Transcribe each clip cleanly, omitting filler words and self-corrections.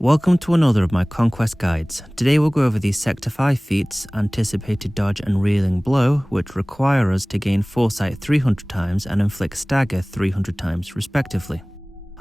Welcome to another of my Conquest guides. Today we'll go over these Sector 5 feats, Anticipated Dodge and Reeling Blow, which require us to gain Foresight 300 times and inflict Stagger 300 times respectively.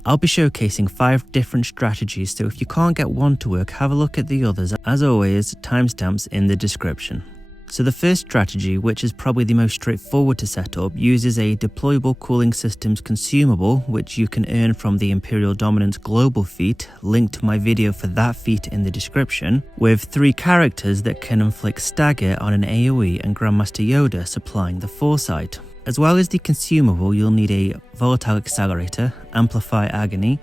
I'll be showcasing 5 different strategies, so if you can't get one to work, have a look at the others. As always, timestamps in the description. So the first strategy, which is probably the most straightforward to set up, uses a deployable cooling systems consumable, which you can earn from the Imperial Dominance Global feat, linked to my video for that feat in the description, with 3 characters that can inflict Stagger on an AoE and Grandmaster Yoda supplying the Foresight. As well as the consumable, you'll need a Volatile Accelerator, Amplify Agony,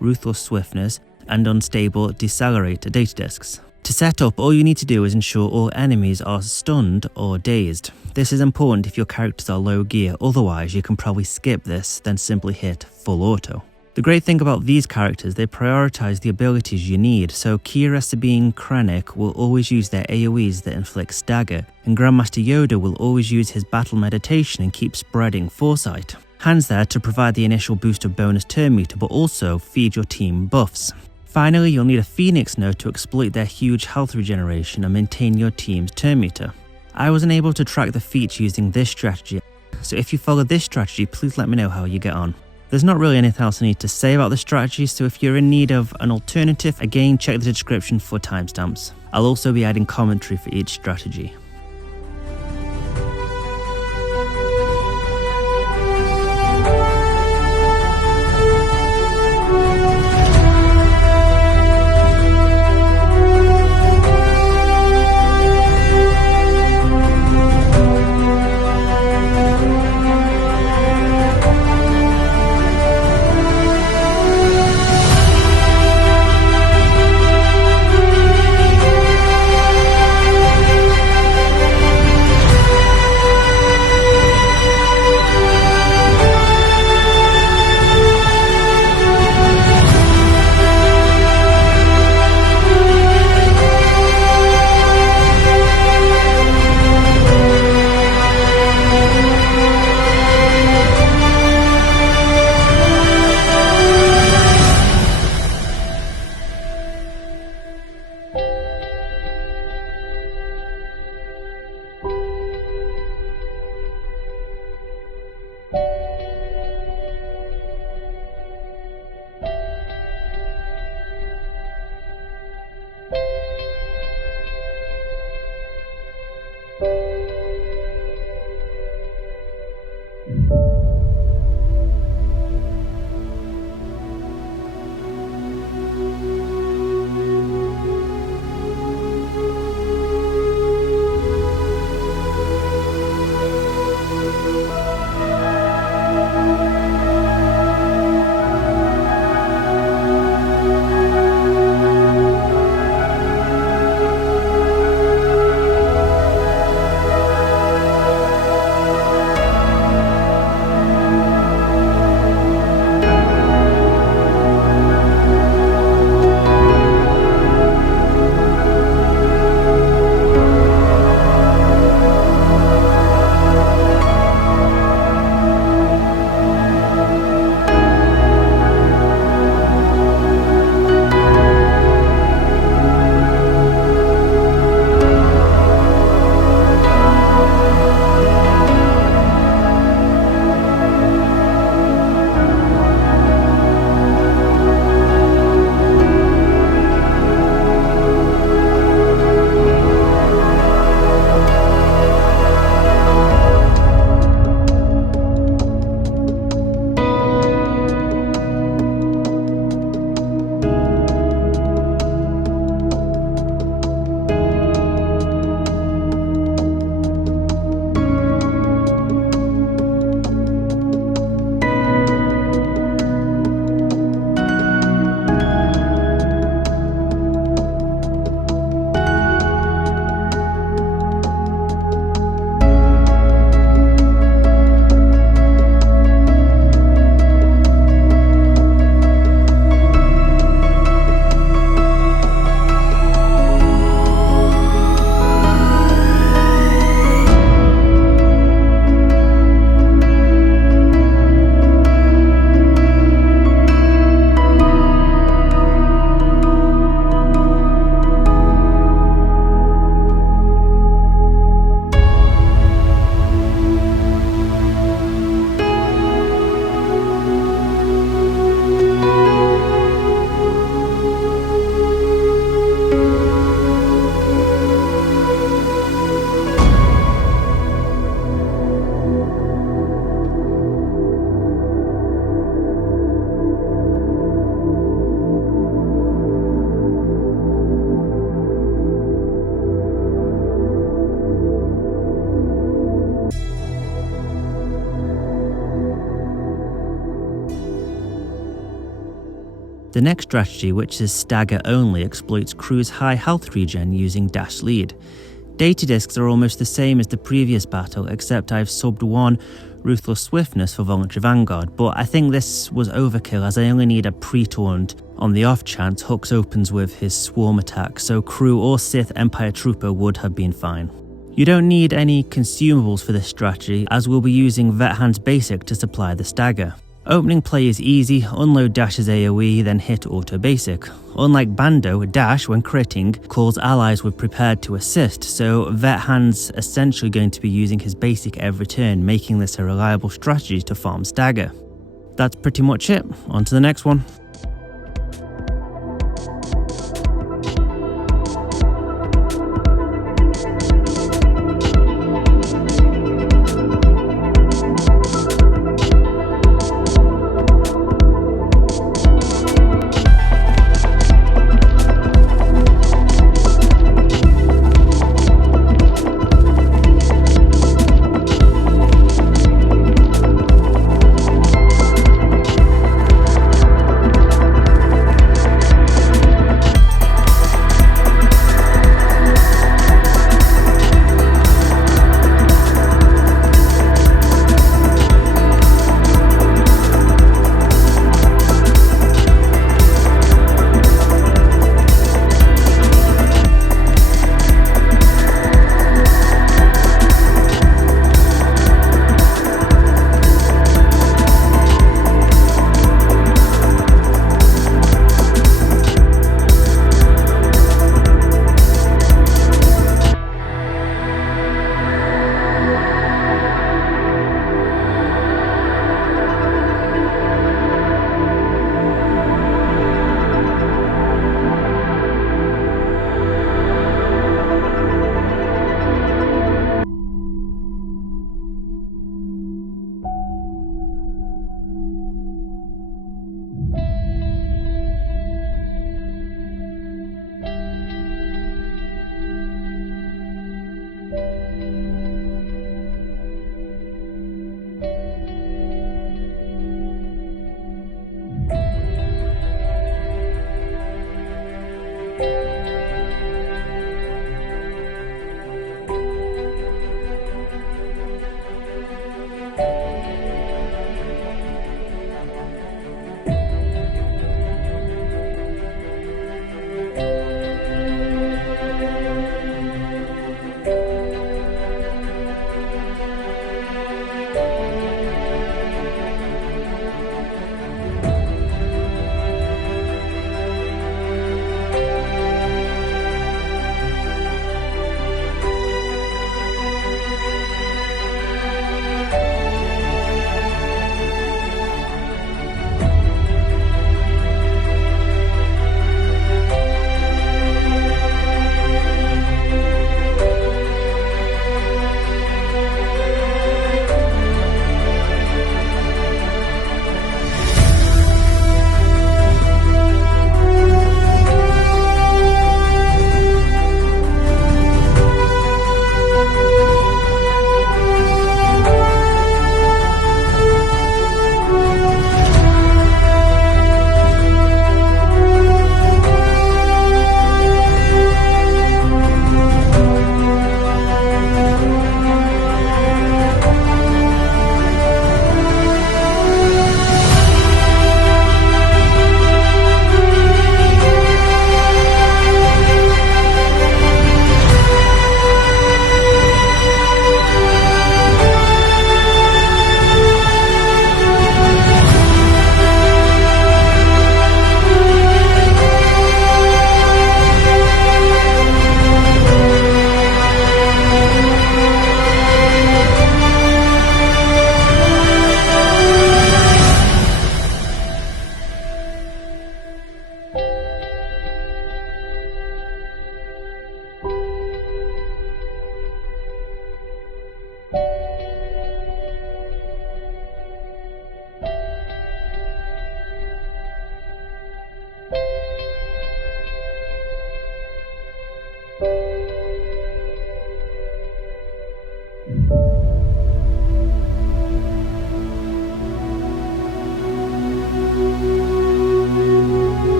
Ruthless Swiftness, and Unstable Decelerator data discs. To set up, all you need to do is ensure all enemies are stunned or dazed. This is important if your characters are low gear, otherwise you can probably skip this, then simply hit full auto. The great thing about these characters, they prioritize the abilities you need, so Kira, Sabine, Krennic will always use their AoEs that inflict Stagger, and Grandmaster Yoda will always use his Battle Meditation and keep spreading Foresight. Han's there to provide the initial boost of bonus turn meter, but also feed your team buffs. Finally, you'll need a Phoenix node to exploit their huge health regeneration and maintain your team's turn meter. I wasn't able to track the feats using this strategy, so if you follow this strategy, please let me know how you get on. There's not really anything else I need to say about the strategy, so if you're in need of an alternative, again check the description for timestamps. I'll also be adding commentary for each strategy. The next strategy, which is Stagger only, exploits crew's high health regen using dash lead. Data discs are almost the same as the previous battle, except I've subbed one Ruthless Swiftness for Voluntary Vanguard, but I think this was overkill as I only need a pre-taunt on the off chance Hux opens with his swarm attack, so crew or Sith Empire Trooper would have been fine. You don't need any consumables for this strategy, as we'll be using Vet Hand's Basic to supply the Stagger. Opening play is easy, unload Dash's AoE, then hit auto basic. Unlike Bando, Dash, when critting, calls allies with prepared to assist, so Vet Hand's essentially going to be using his basic every turn, making this a reliable strategy to farm Stagger. That's pretty much it, on to the next one.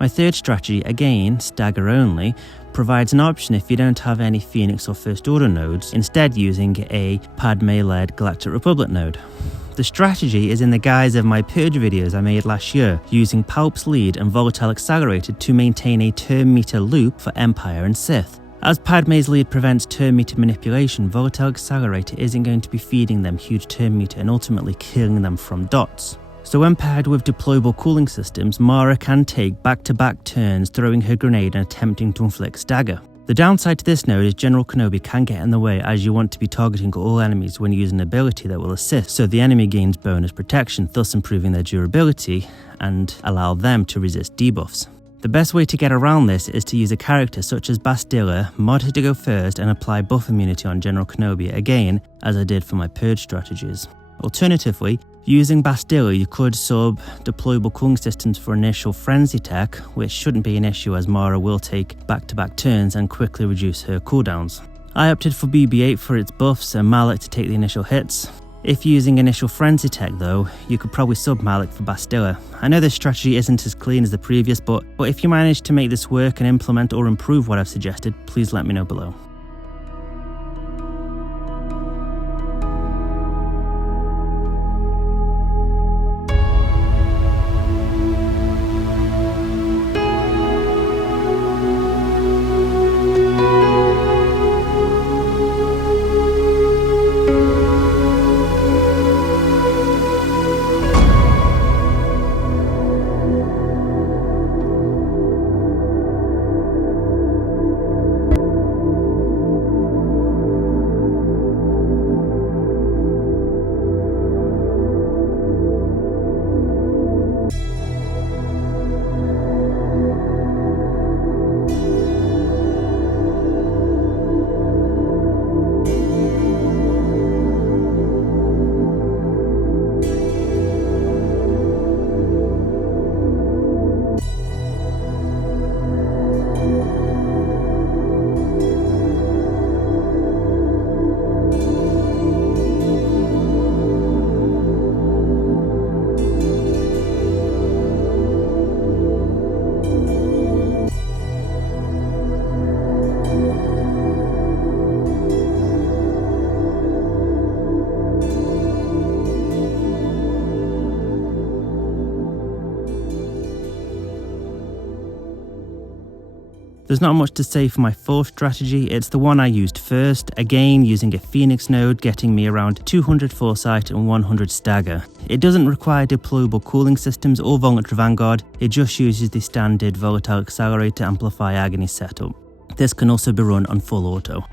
My third strategy, again stagger only, provides an option if you don't have any Phoenix or First Order nodes, instead using a Padmé-led Galactic Republic node. The strategy is in the guise of my Purge videos I made last year, using Palp's Lead and Volatile Accelerated to maintain a turn meter loop for Empire and Sith. As Padmé's lead prevents turn meter manipulation, Volatile Accelerator isn't going to be feeding them huge turn meter and ultimately killing them from dots. So when paired with deployable cooling systems, Mara can take back-to-back turns throwing her grenade and attempting to inflict stagger. The downside to this node is General Kenobi can get in the way, as you want to be targeting all enemies when using an ability that will assist, so the enemy gains bonus protection, thus improving their durability and allow them to resist debuffs. The best way to get around this is to use a character such as Bastilla, mod her to go first and apply buff immunity on General Kenobi again, as I did for my Purge strategies. Alternatively, using Bastilla, you could sub deployable cooling systems for initial frenzy tech, which shouldn't be an issue as Mara will take back-to-back turns and quickly reduce her cooldowns. I opted for BB-8 for its buffs and Malak to take the initial hits. If using initial frenzy tech though, you could probably sub Malak for Bastilla. I know this strategy isn't as clean as the previous, but if you manage to make this work and implement or improve what I've suggested, please let me know below. There's not much to say for my fourth strategy, it's the one I used first, again using a Phoenix node getting me around 200 Foresight and 100 Stagger. It doesn't require deployable cooling systems or Voluntary Vanguard, it just uses the standard Volatile Accelerator Amplify Agony setup. This can also be run on full auto.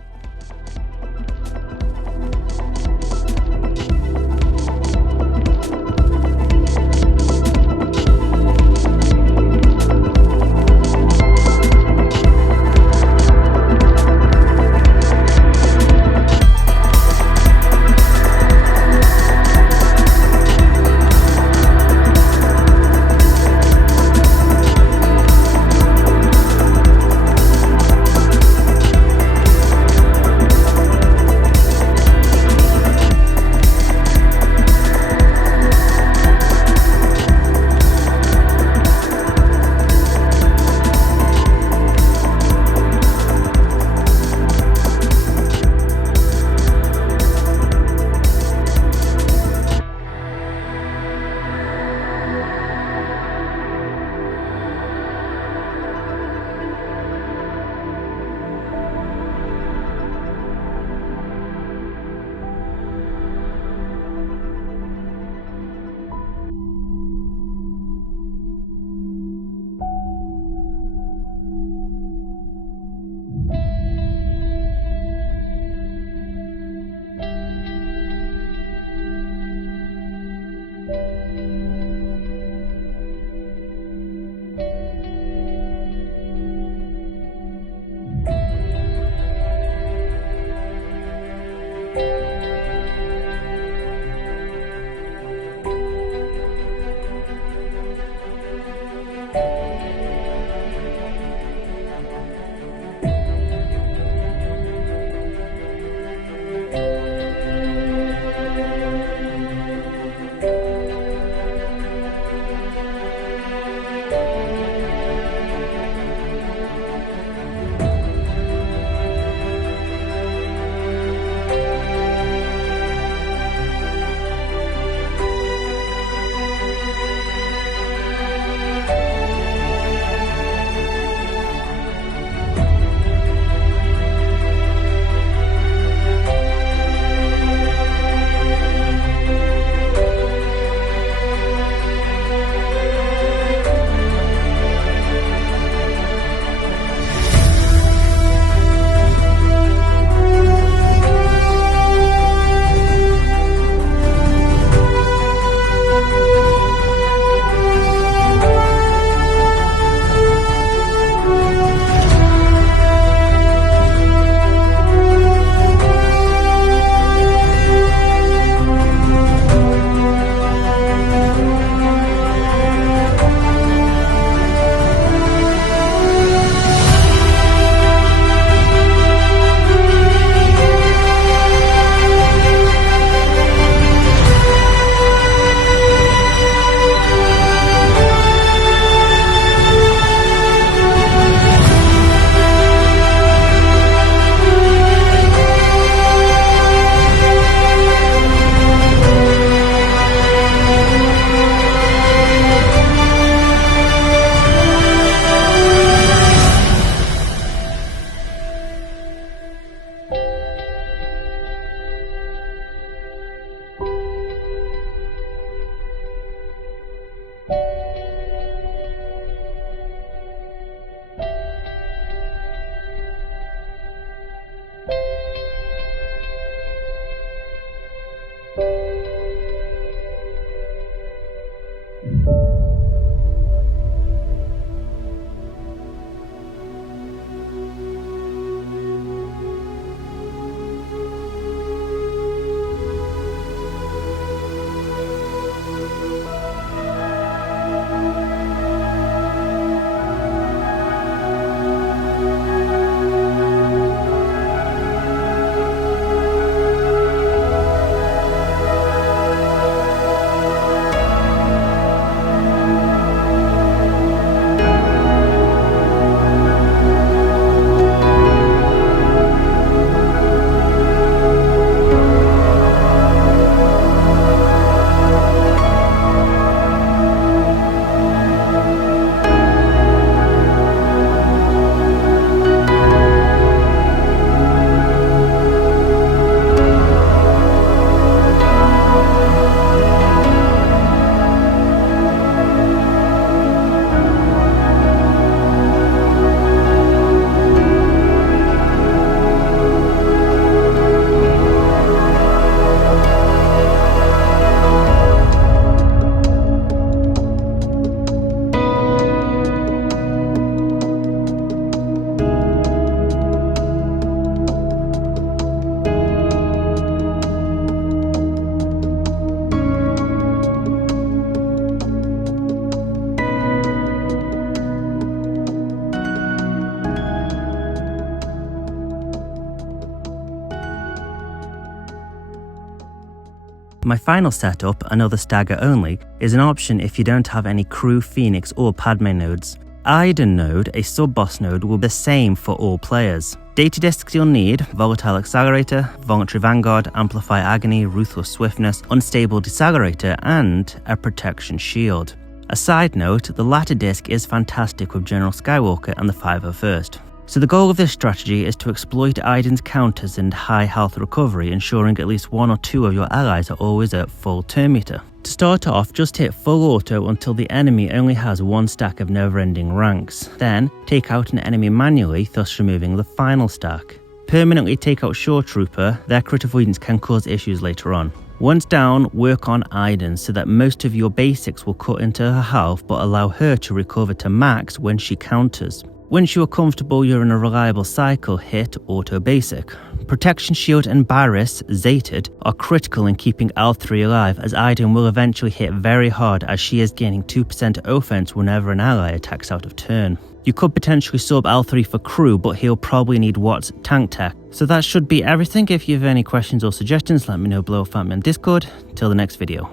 My final setup, another Stagger only, is an option if you don't have any Crew, Phoenix or Padmé nodes. Iden node, a sub-boss node, will be the same for all players. Data disks you'll need: Volatile Accelerator, Voluntary Vanguard, Amplify Agony, Ruthless Swiftness, Unstable Decelerator, and a Protection Shield. A side note, the latter disc is fantastic with General Skywalker and the 501st. So the goal of this strategy is to exploit Iden's counters and high health recovery, ensuring at least 1 or 2 of your allies are always at full turn meter. To start off, just hit full auto until the enemy only has 1 stack of never-ending ranks. Then, take out an enemy manually, thus removing the final stack. Permanently take out Shore Trooper, their crit avoidance can cause issues later on. Once down, work on Iden so that most of your basics will cut into her health but allow her to recover to max when she counters. Once you are comfortable you're in a reliable cycle, hit Auto Basic. Protection Shield and Barriss, Zated, are critical in keeping L3 alive, as Iden will eventually hit very hard as she is gaining 2% offense whenever an ally attacks out of turn. You could potentially sub L3 for Crew, but he'll probably need Watt's tank tech. So that should be everything. If you have any questions or suggestions, let me know below, find me on Discord. Till the next video.